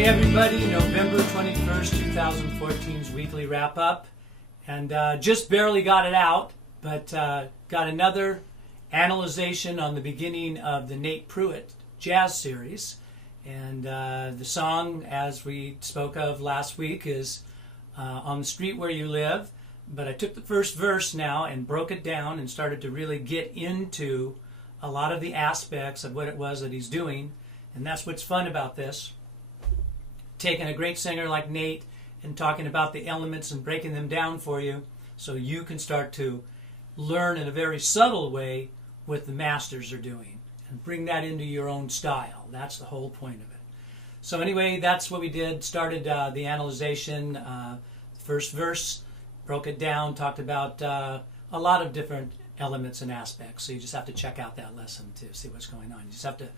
Hey everybody, November 21st, 2014's weekly wrap-up. And just barely got it out, but got another analyzation on the beginning of the Nate Pruitt jazz series. And the song, as we spoke of last week, is On the Street Where You Live. But I took the first verse now and broke it down and started to really get into a lot of the aspects of what it was that he's doing. And that's what's fun about this. Taking a great singer like Nate and talking about the elements and breaking them down for you so you can start to learn in a very subtle way what the masters are doing and bring that into your own style. That's the whole point of it. So anyway, that's what we did. Started the analyzation, first verse, broke it down, talked about a lot of different elements and aspects. So you just have to check out that lesson to see what's going on. You just have to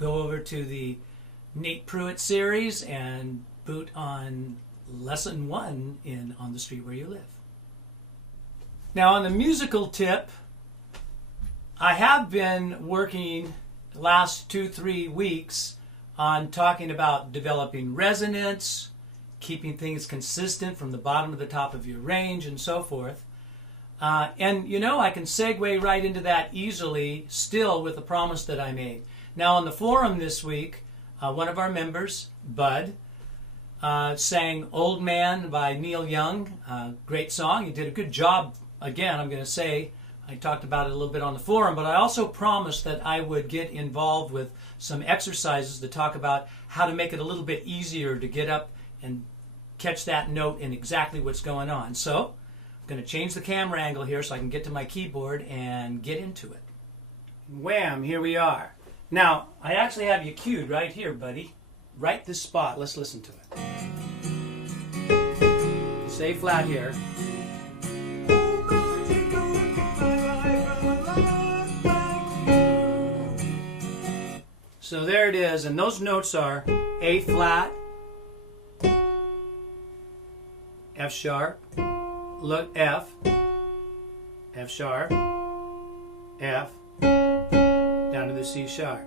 go over to the Nate Pruitt series and boot on lesson 1 in On the Street Where You Live. Now on the musical tip, I have been working the last 2-3 weeks on talking about developing resonance, keeping things consistent from the bottom to the top of your range and so forth. And you know, I can segue right into that easily still with the promise that I made. Now on the forum this week, one of our members, Bud, sang Old Man by Neil Young. Great song. He did a good job, again, I'm going to say. I talked about it a little bit on the forum, but I also promised that I would get involved with some exercises to talk about how to make it a little bit easier to get up and catch that note and exactly what's going on. So I'm going to change the camera angle here so I can get to my keyboard and get into it. Wham, here we are. Now, I actually have you cued right here, buddy. Right this spot. Let's listen to it. It's A flat here. So there it is, and those notes are A flat, F sharp, look F, F sharp, F, down to the C sharp.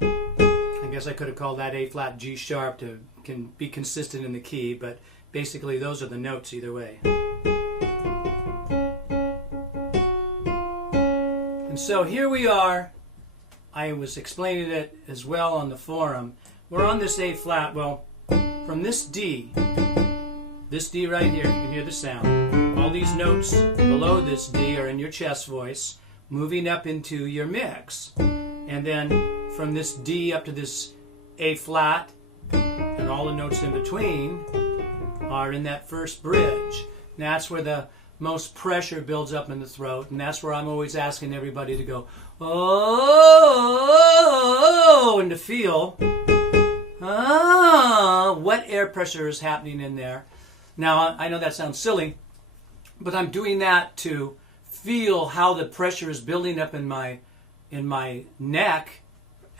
I guess I could have called that A flat G sharp to can be consistent in the key, but basically those are the notes either way. And so here we are. I was explaining it as well on the forum. We're on this A flat. Well, from this D right here, you can hear the sound. All these notes below this D are in your chest voice, moving up into your mix. And then from this D up to this A flat, and all the notes in between are in that first bridge. And that's where the most pressure builds up in the throat, and that's where I'm always asking everybody to go, oh, and to feel what air pressure is happening in there. Now, I know that sounds silly, but I'm doing that to feel how the pressure is building up in my neck,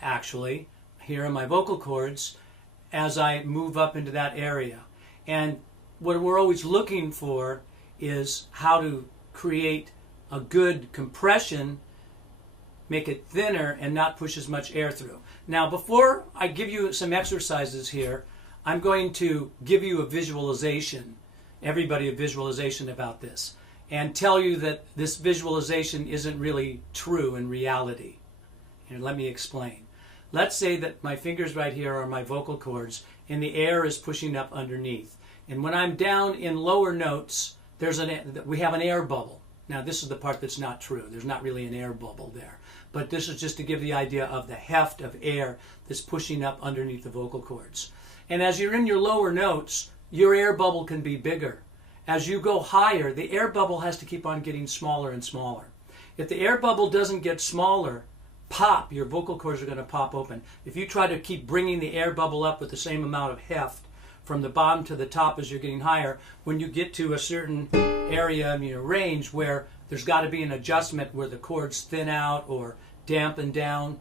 actually, here in my vocal cords, as I move up into that area. And what we're always looking for is how to create a good compression, make it thinner, and not push as much air through. Now, before I give you some exercises here, I'm going to give you a visualization, everybody a visualization about this, and tell you that this visualization isn't really true in reality. Here, let me explain. Let's say that my fingers right here are my vocal cords, and the air is pushing up underneath. And when I'm down in lower notes, we have an air bubble. Now, this is the part that's not true. There's not really an air bubble there. But this is just to give the idea of the heft of air that's pushing up underneath the vocal cords. And as you're in your lower notes, your air bubble can be bigger. As you go higher, the air bubble has to keep on getting smaller and smaller. If the air bubble doesn't get smaller, pop, your vocal cords are going to pop open. If you try to keep bringing the air bubble up with the same amount of heft from the bottom to the top as you're getting higher, when you get to a certain area in your range where there's got to be an adjustment where the cords thin out or dampen down,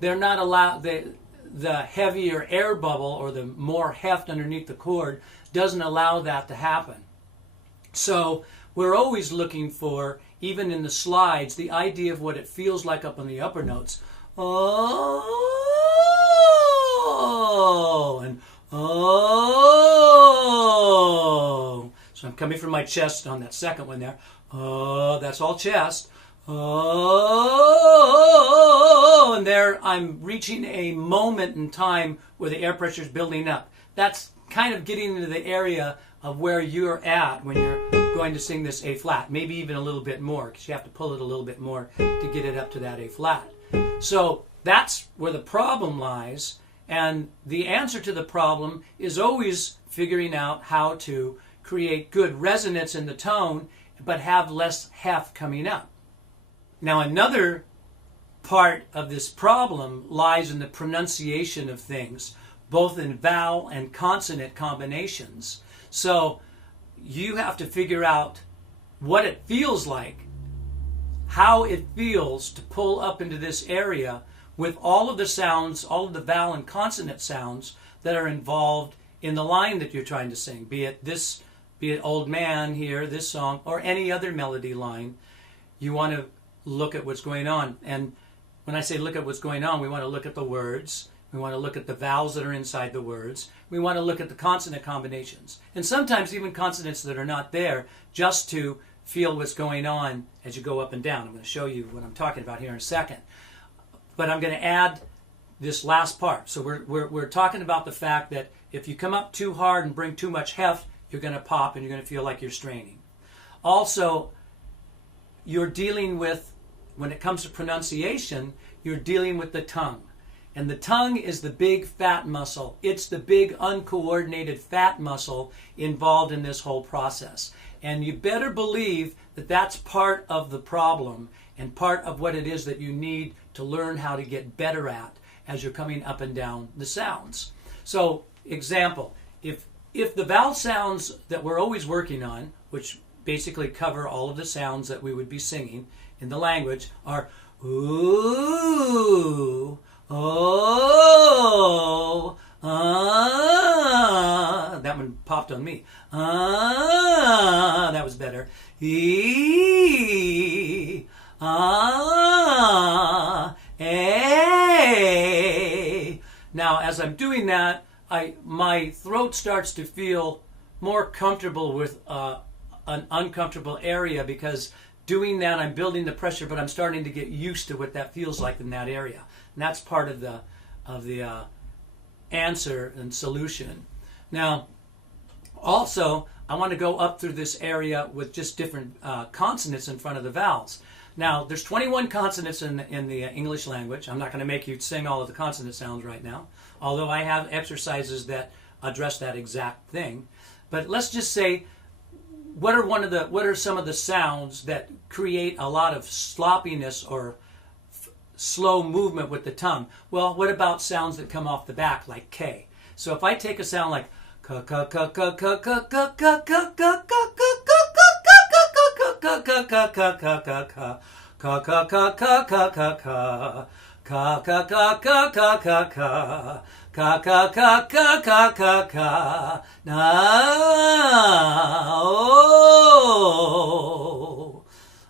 they're not allowed, the heavier air bubble or the more heft underneath the cord doesn't allow that to happen. So we're always looking for, even in the slides, the idea of what it feels like up on the upper notes. Oh, oh, and oh. So I'm coming from my chest on that second one there. Oh, that's all chest. Oh, and there I'm reaching a moment in time where the air pressure is building up. That's kind of getting into the area of where you're at when you're going to sing this A flat, maybe even a little bit more, because you have to pull it a little bit more to get it up to that A flat. So that's where the problem lies, and the answer to the problem is always figuring out how to create good resonance in the tone, but have less heft coming up. Now, another part of this problem lies in the pronunciation of things, both in vowel and consonant combinations. So you have to figure out what it feels like, how it feels to pull up into this area with all of the sounds, all of the vowel and consonant sounds that are involved in the line that you're trying to sing, be it Old Man here, this song, or any other melody line. You want to look at what's going on. And when I say look at what's going on, we want to look at the words. We want to look at the vowels that are inside the words. We want to look at the consonant combinations. And sometimes even consonants that are not there, just to feel what's going on as you go up and down. I'm going to show you what I'm talking about here in a second. But I'm going to add this last part. So we're talking about the fact that if you come up too hard and bring too much heft, you're going to pop and you're going to feel like you're straining. Also, you're dealing with, when it comes to pronunciation, you're dealing with the tongue. And the tongue is the big fat muscle. It's the big uncoordinated fat muscle involved in this whole process. And you better believe that that's part of the problem and part of what it is that you need to learn how to get better at as you're coming up and down the sounds. So, example, if the vowel sounds that we're always working on, which basically cover all of the sounds that we would be singing in the language, are ooh, oh, ah. That one popped on me. Ah, that was better. E, ah, a. Now, as I'm doing that, my throat starts to feel more comfortable with an uncomfortable area, because doing that, I'm building the pressure, but I'm starting to get used to what that feels like in that area. And that's part of the answer and solution. Now, also, I want to go up through this area with just different consonants in front of the vowels. Now, there's 21 consonants in the English language. I'm not going to make you sing all of the consonant sounds right now, although I have exercises that address that exact thing. But let's just say, what are some of the sounds that create a lot of sloppiness or slow movement with the tongue? Well, what about sounds that come off the back, like K? So if I take a sound like ka ka ka ka ka ka ka ka ka ka ka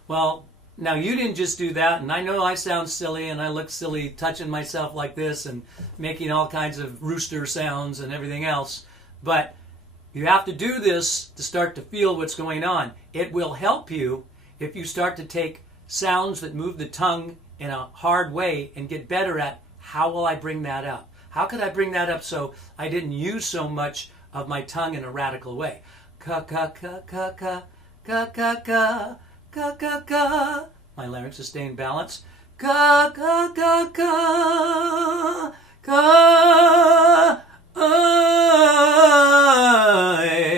Well, now you didn't just do that, and I know I sound silly and I look silly touching myself like this and making all kinds of rooster sounds and everything else, but you have to do this to start to feel what's going on. It will help you if you start to take sounds that move the tongue in a hard way and get better at, how will I bring that up? How could I bring that up so I didn't use so much of my tongue in a radical way? Ka ka ka ka ka ka ka ka ka ka ka. My larynx is staying balanced. Ka ka ka ka ka.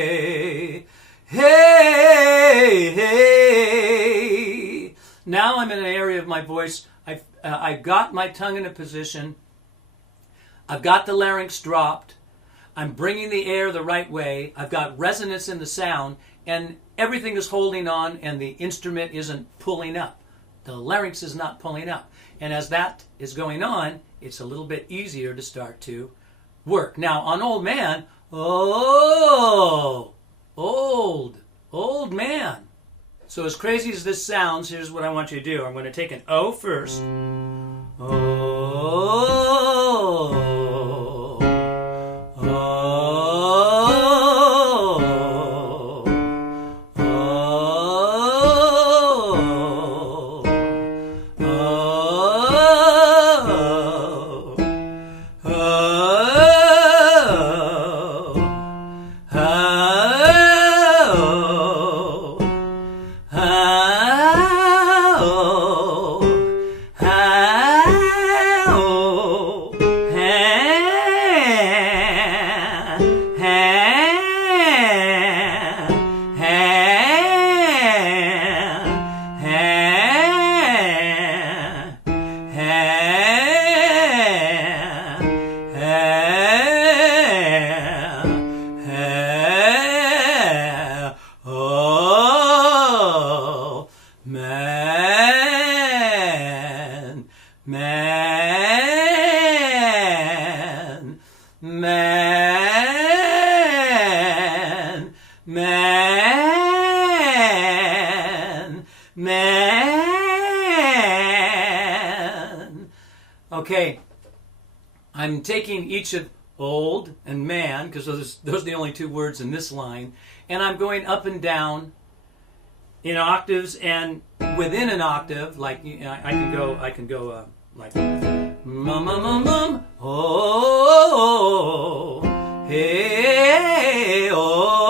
Hey, hey, hey. Now I'm in an area of my voice. I've got my tongue in a position. I've got the larynx dropped. I'm bringing the air the right way. I've got resonance in the sound, and everything is holding on, and the instrument isn't pulling up. The larynx is not pulling up. And as that is going on, it's a little bit easier to start to work. Now, on Old Man, oh, old man. So as crazy as this sounds, here's what I want you to do. I'm going to take an O first. Oh. man. Okay, I'm taking each of old and man, because those are the only two words in this line, and I'm going up and down in octaves and within an octave. Like, you know, I can go like mum mum mum mum, oh, hey, oh.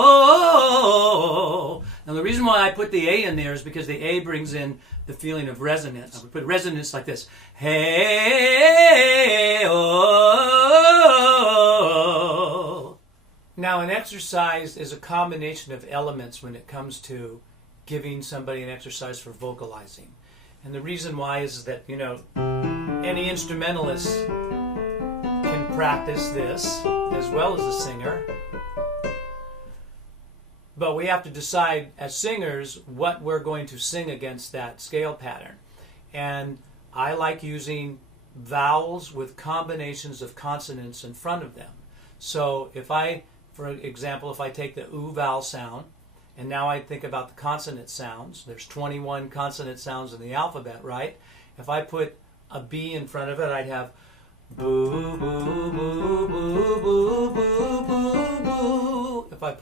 Now the reason why I put the A in there is because the A brings in the feeling of resonance. I would put resonance like this. Hey, oh. Now an exercise is a combination of elements when it comes to giving somebody an exercise for vocalizing. And the reason why is that, you know, any instrumentalist can practice this as well as a singer. But we have to decide as singers what we're going to sing against that scale pattern. And I like using vowels with combinations of consonants in front of them. So if I, for example, if I take the oo vowel sound, and now I think about the consonant sounds, there's 21 consonant sounds in the alphabet, right? If I put a B in front of it, I'd have boo, boo, boo, boo, boo, boo, boo, boo. If I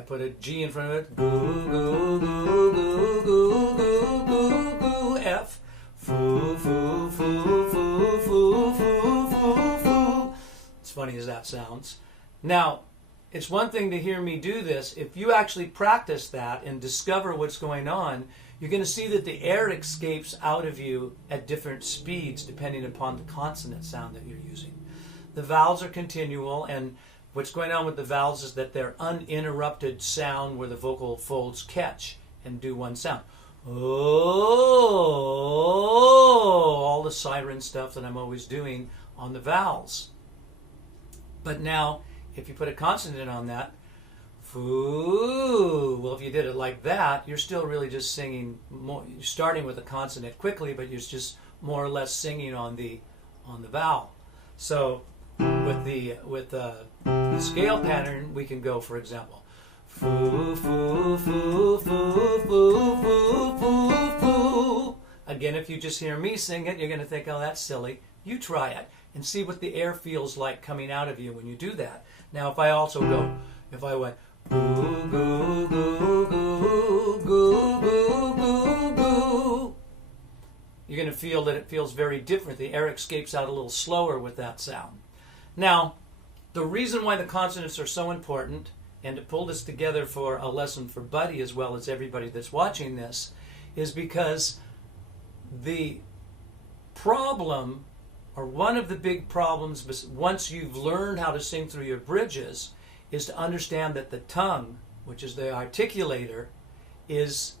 put a G in front of it, goo, goo, goo, goo, goo, goo, goo, goo, F, foo, foo, foo, foo, foo, foo, foo, foo. As funny as that sounds. Now, it's one thing to hear me do this. If you actually practice that and discover what's going on, you're going to see that the air escapes out of you at different speeds depending upon the consonant sound that you're using. The vowels are continual, and what's going on with the vowels is that they're uninterrupted sound where the vocal folds catch and do one sound. Oh, all the siren stuff that I'm always doing on the vowels. But now, if you put a consonant on that, foo, well, if you did it like that, you're still really just singing more. You're starting with a consonant quickly, but you're just more or less singing on the vowel. So with the scale pattern, we can go, for example, foo, foo, foo, foo, foo, foo, foo, foo. Again, if you just hear me sing it, you're going to think, oh, that's silly. You try it and see what the air feels like coming out of you when you do that. Now, if I also go, if I went goo, goo, goo, goo, goo, goo, goo, goo, you're going to feel that it feels very different. The air escapes out a little slower with that sound. Now, the reason why the consonants are so important, and to pull this together for a lesson for Buddy as well as everybody that's watching this, is because the problem, or one of the big problems once you've learned how to sing through your bridges, is to understand that the tongue, which is the articulator, is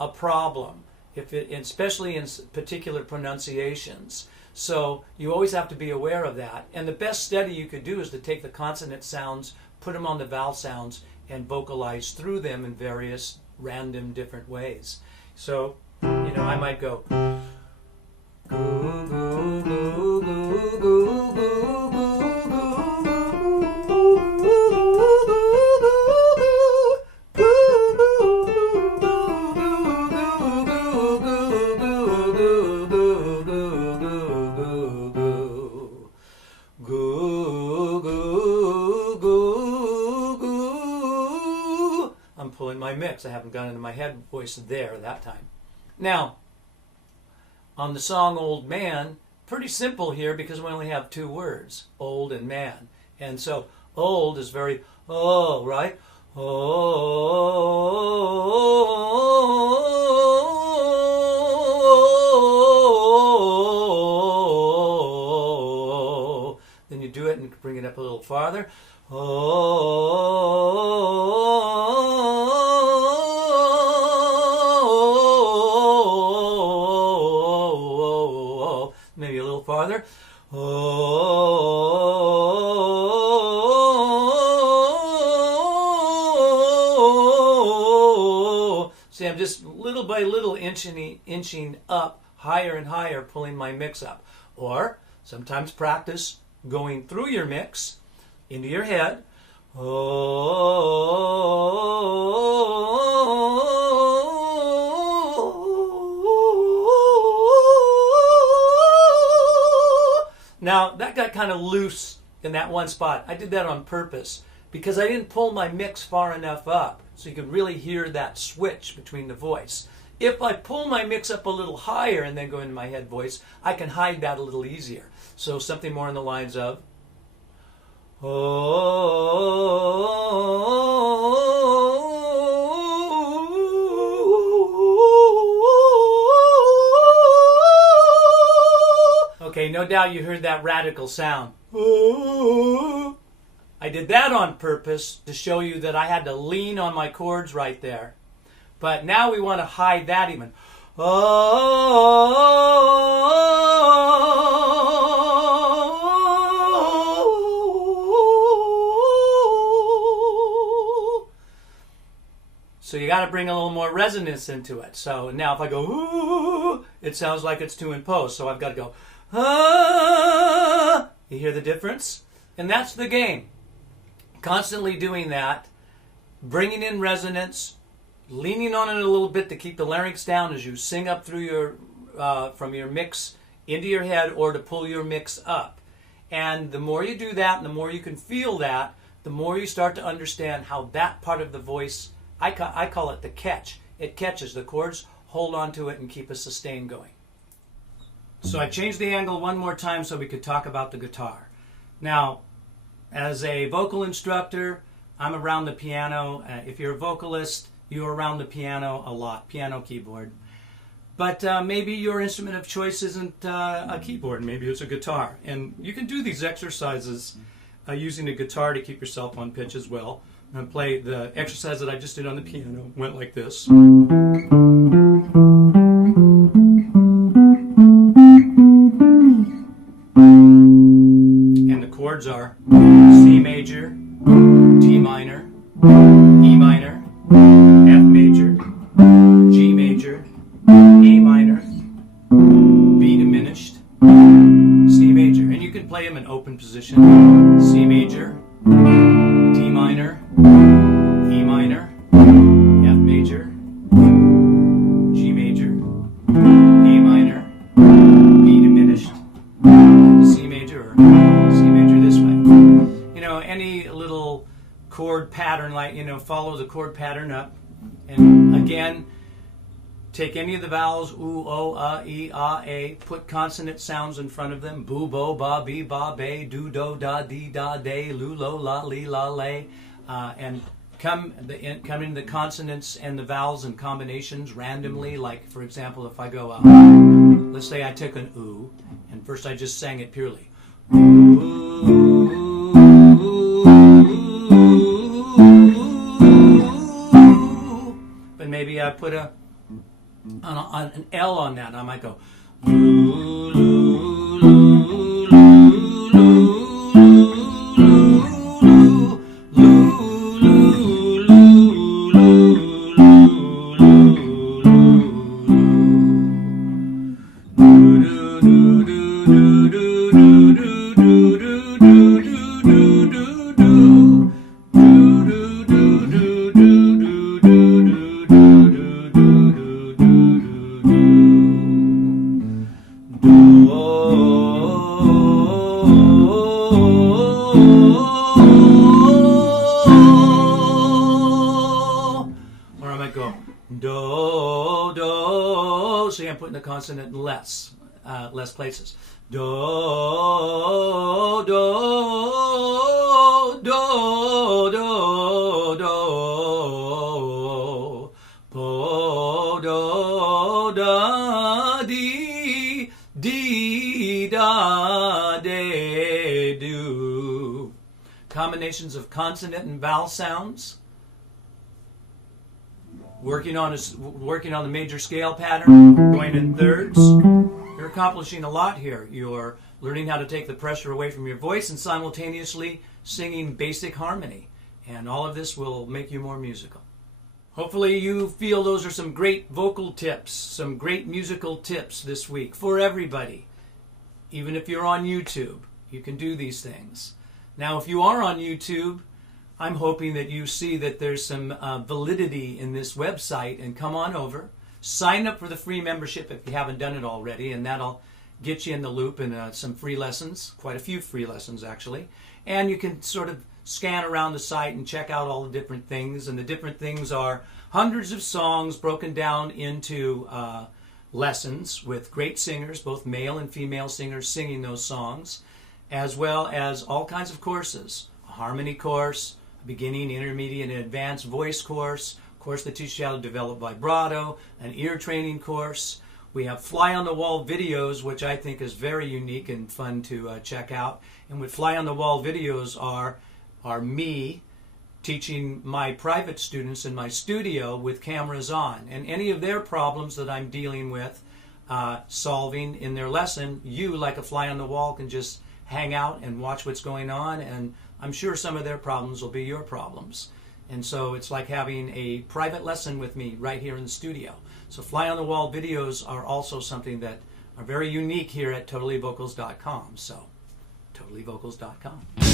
a problem, especially in particular pronunciations. So you always have to be aware of that. And the best study you could do is to take the consonant sounds, put them on the vowel sounds, and vocalize through them in various random different ways. So, you know, I might go goo, goo, goo, goo, goo, goo, my mix. I haven't gone into my head voice there that time. Now, on the song Old Man, pretty simple here because we only have two words, old and man. And so old is very, oh, right? Oh. Then you do it and bring it up a little farther. Maybe a little farther. See, I'm just little by little inching up, higher and higher, pulling my mix up. Or sometimes practice going through your mix into your head. Now, that got kind of loose in that one spot. I did that on purpose because I didn't pull my mix far enough up so you could really hear that switch between the voice. If I pull my mix up a little higher and then go into my head voice, I can hide that a little easier. So something more in the lines of, okay, no doubt you heard that radical sound. I did that on purpose to show you that I had to lean on my chords right there. But now we want to hide that even. So you got to bring a little more resonance into it. So now if I go, ooh, it sounds like it's too imposed. So I've got to go, ah. You hear the difference? And that's the game. Constantly doing that, bringing in resonance, leaning on it a little bit to keep the larynx down as you sing up through your, from your mix into your head, or to pull your mix up. And the more you do that and the more you can feel that, the more you start to understand how that part of the voice, I call it the catch. It catches the chords, hold on to it, and keep a sustain going. So I changed the angle one more time so we could talk about the guitar. Now, as a vocal instructor, I'm around the piano. If you're a vocalist, you're around the piano a lot, piano keyboard. But maybe your instrument of choice isn't a keyboard, maybe it's a guitar. And you can do these exercises using a guitar to keep yourself on pitch as well. And play the exercise that I just did on the piano, went like this. And the chords are C major, D minor, E minor, F major, G major, A minor, B diminished, C major. And you can play them in open position. C major, D minor, E minor, F major, G major, A minor, B diminished, C major, or C major this way. You know, any little chord pattern, like, you know, follow the chord pattern up. And again, take any of the vowels, oo, o, e, a, put consonant sounds in front of them. Boo, bo, ba, be, ba, be, do, do, da, dee, da, day, lu, lo, la, li, la, lay. And come in the consonants and the vowels in combinations randomly. Like, for example, if I go, let's say I took an oo, and first I just sang it purely. But maybe I put an L on that. I might go, do, do. See, I'm putting the consonant in less places. Do, do, do, do, do. Po, do, da, dee, dee, da, de, do. Combinations of consonant and vowel sounds. Working on the major scale pattern, going in thirds. You're accomplishing a lot here. You're learning how to take the pressure away from your voice and simultaneously singing basic harmony. And all of this will make you more musical. Hopefully you feel those are some great vocal tips, some great musical tips this week for everybody. Even if you're on YouTube, you can do these things. Now, if you are on YouTube, I'm hoping that you see that there's some validity in this website and come on over. Sign up for the free membership if you haven't done it already, and that'll get you in the loop and some free lessons, quite a few free lessons actually. And you can sort of scan around the site and check out all the different things. And the different things are hundreds of songs broken down into lessons with great singers, both male and female singers singing those songs, as well as all kinds of courses. A harmony course, a beginning, intermediate, and advanced voice course, a course that teaches you how to develop vibrato, an ear training course. We have fly-on-the-wall videos, which I think is very unique and fun to check out. And what fly-on-the-wall videos are me teaching my private students in my studio with cameras on. And any of their problems that I'm dealing with, solving in their lesson, you, like a fly on the wall, can just hang out and watch what's going on. And I'm sure some of their problems will be your problems. And so it's like having a private lesson with me right here in the studio. So fly-on-the-wall videos are also something that are very unique here at totallyvocals.com. So totallyvocals.com.